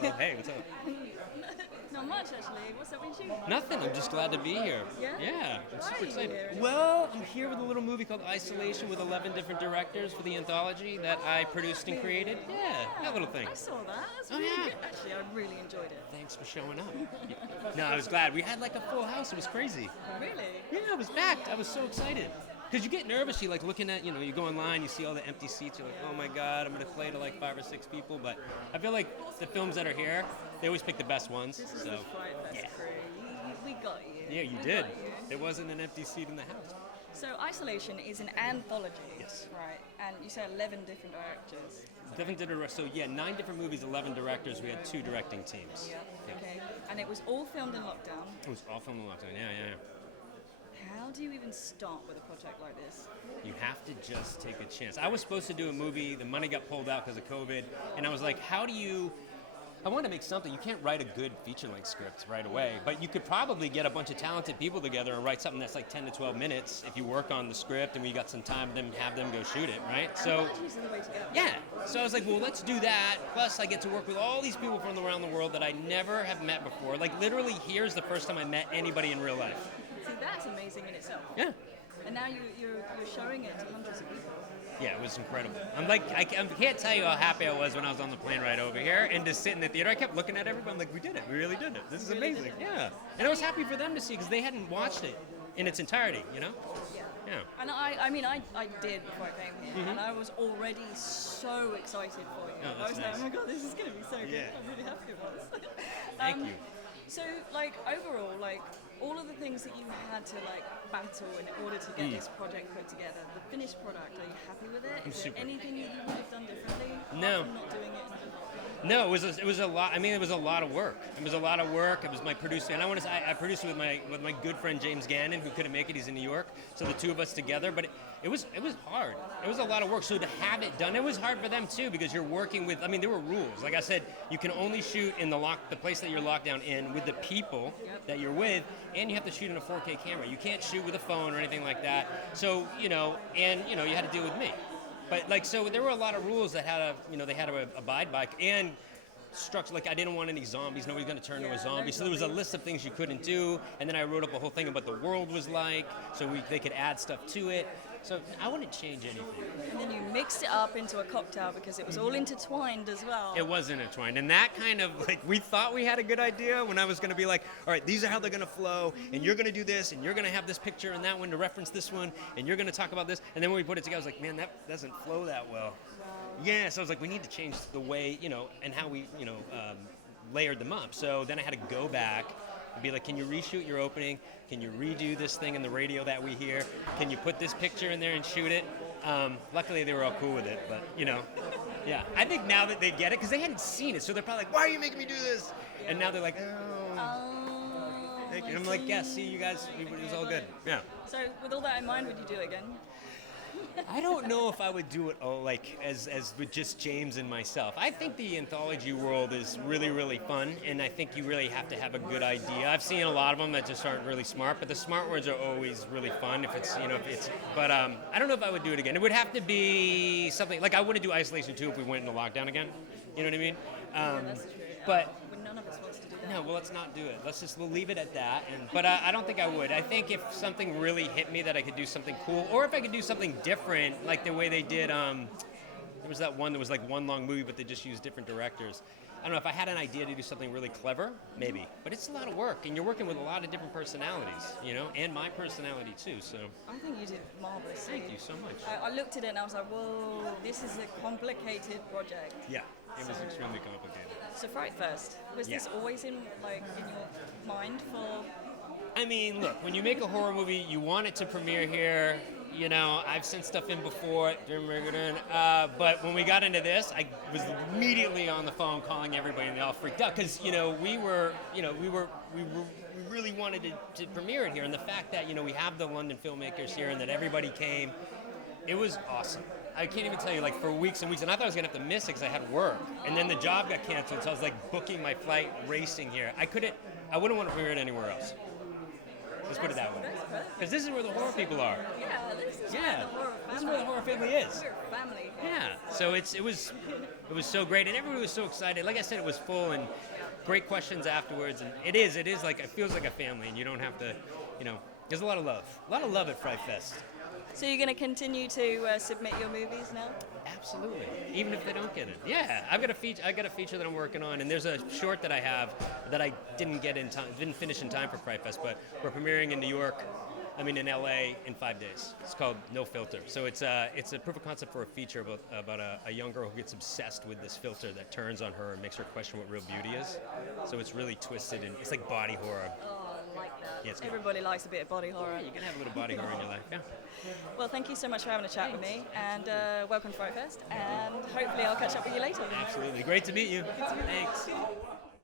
Hi. Oh, hey, what's up? Not much, actually. What's up with you? Nothing. I'm just glad to be here. Yeah? Yeah, I'm Why super are you excited. here? Well, I'm here with a little movie called Isolation with 11 different directors for the anthology that I produced and created. Yeah, that little thing. I saw that. That's Oh, really yeah. good. Actually, I really enjoyed it. Thanks for showing up. No, I was glad. We had like a full house. It was crazy. Really? Yeah, I was packed. I was so excited. Because you get nervous, you like looking at, you go online, you see all the empty seats, you're like, oh my God, I'm going to play to like 5 or 6 people. But I feel like the films that are here, they always pick the best ones. This is So the Fright Fest crew. We got you. yeah, you We did. got you. There wasn't an empty seat in the house. So Isolation is an anthology. Yes. Right. And you said 11 different directors. Devin did so yeah, 9 different movies, 11 directors. We had 2 directing teams. Yeah. Yeah. Okay. And it was all filmed in lockdown. It was all filmed in lockdown. Yeah. How do you even start with a project like this? You have to just take a chance. I was supposed to do a movie. The money got pulled out because of COVID, and I was like, how do you? I want to make something. You can't write a good feature-length script right away, but you could probably get a bunch of talented people together and write something that's like 10 to 12 minutes if you work on the script and we got some time, then have them go shoot it, right? So, That's usually the way to go. yeah. So I was like, well, let's do that. Plus, I get to work with all these people from around the world that I never have met before. Like, literally, here's the first time I met anybody in real life. See, that's amazing in itself. Yeah. And now you're showing it to hundreds of people. Yeah, it was incredible. I'm like, I can't tell you how happy I was when I was on the plane ride over here and just sitting in the theater. I kept looking at everybody. I'm like, we did it. We really did it. This is Really amazing. did it. Yeah. And I was happy for them to see because they hadn't watched it in its entirety, Yeah. Yeah. And I mean, I did before I came here, and I was already so excited for you. Oh, I that's was like, nice. oh my god, this is going to be so good. Yeah. I'm really happy it was. Thank you. So, like, overall, like, all of the things that you had to, like, battle in order to get this project put together, the finished product, are you happy with it? Is super. there anything that you would have done differently? No. Apart from not doing it in lockdown? No, it was a lot. I mean, it was a lot of work. It was a lot of work. It was my producer, and I want to say I produced it with my good friend James Gannon, who couldn't make it. He's in New York, so the two of us together. But it was hard. It was a lot of work. So to have it done, it was hard for them too because you're working with. I mean, there were rules. Like I said, you can only shoot in the place that you're locked down in with the people that you're with, and you have to shoot in a 4K camera. You can't shoot with a phone or anything like that. So you had to deal with me. But like, so there were a lot of rules that they had to abide by, and structure. Like, I didn't want any zombies. Nobody's going to turn into a zombie. no So there was a zombies. list of things you couldn't do, and then I wrote up a whole thing about the world was like, so they could add stuff to it. So I wouldn't change anything. And then you mixed it up into a cocktail because it was all intertwined as well. It was intertwined, and that kind of like we thought we had a good idea when I was going to be like, all right, these are how they're going to flow, and you're going to do this, and you're going to have this picture and that one to reference this one, and you're going to talk about this, and then when we put it together, I was like, man, that doesn't flow that well. Yeah, so I was like, we need to change the way, and how we, layered them up. So then I had to go back and be like, can you reshoot your opening? Can you redo this thing in the radio that we hear? Can you put this picture in there and shoot it? Luckily, they were all cool with it, but, yeah. I think now that they get it, because they hadn't seen it, so they're probably like, why are you making me do this? And now they're like, oh. Thank you. And I'm like, yeah, see, you guys, it was all good. Yeah. So, with all that in mind, would you do it again? I don't know if I would do it as with just James and myself. I think the anthology world is really, really fun, and I think you really have to have a good idea. I've seen a lot of them that just aren't really smart, but the smart ones are always really fun but I don't know if I would do it again. It would have to be something, like I wouldn't do Isolation 2 if we went into lockdown again. You know what I mean? That's true. But None of us wants to do that. no, well, let's not do it. We'll leave it at that. But I don't think I would. I think if something really hit me that I could do something cool, or if I could do something different, like the way they did, there was that one that was like one long movie, but they just used different directors. I don't know, if I had an idea to do something really clever, maybe. But it's a lot of work, and you're working with a lot of different personalities, and my personality too, so. I think you did marvelously. Thank you so much. I looked at it and I was like, whoa, this is a complicated project. Yeah, it was extremely complicated. So Fright First, was this Yeah. always in your mind for? I mean, look, when you make a horror movie, you want it to premiere here. I've sent stuff in before, but when we got into this, I was immediately on the phone calling everybody, and they all freaked out because we really wanted to premiere it here, and the fact that we have the London filmmakers here and that everybody came, it was awesome. I can't even tell you, like, for weeks and weeks, and I thought I was gonna have to miss it because I had work, and then the job got canceled, so I was like booking my flight, racing here. I wouldn't want to premiere it anywhere else. Let's put it that way. Because this is where the horror people are. Yeah, this is Yeah, where the horror family. this is where the horror family is. We're family. Yeah, So it was so great, and everybody was so excited. Like I said, it was full and great questions afterwards, and it is like it feels like a family, and you don't have to, there's a lot of love at Fright Fest. So you're going to continue to submit your movies now? Absolutely, even if they don't get it. Yeah, I got a feature that I'm working on, and there's a short that I have that I didn't finish in time for Fright Fest, but we're premiering in in LA in 5 days. It's called No Filter. So it's a proof of concept for a feature about a young girl who gets obsessed with this filter that turns on her and makes her question what real beauty is. So it's really twisted, and it's like body horror. Oh, I like that. Yeah, it's good. Everybody likes a bit of body horror. You can have a little body horror in your life. Yeah. Well, thank you so much for having a chat with me, and welcome to Fright Fest, and hopefully I'll catch up with you later. Absolutely. Great to meet you. Thanks.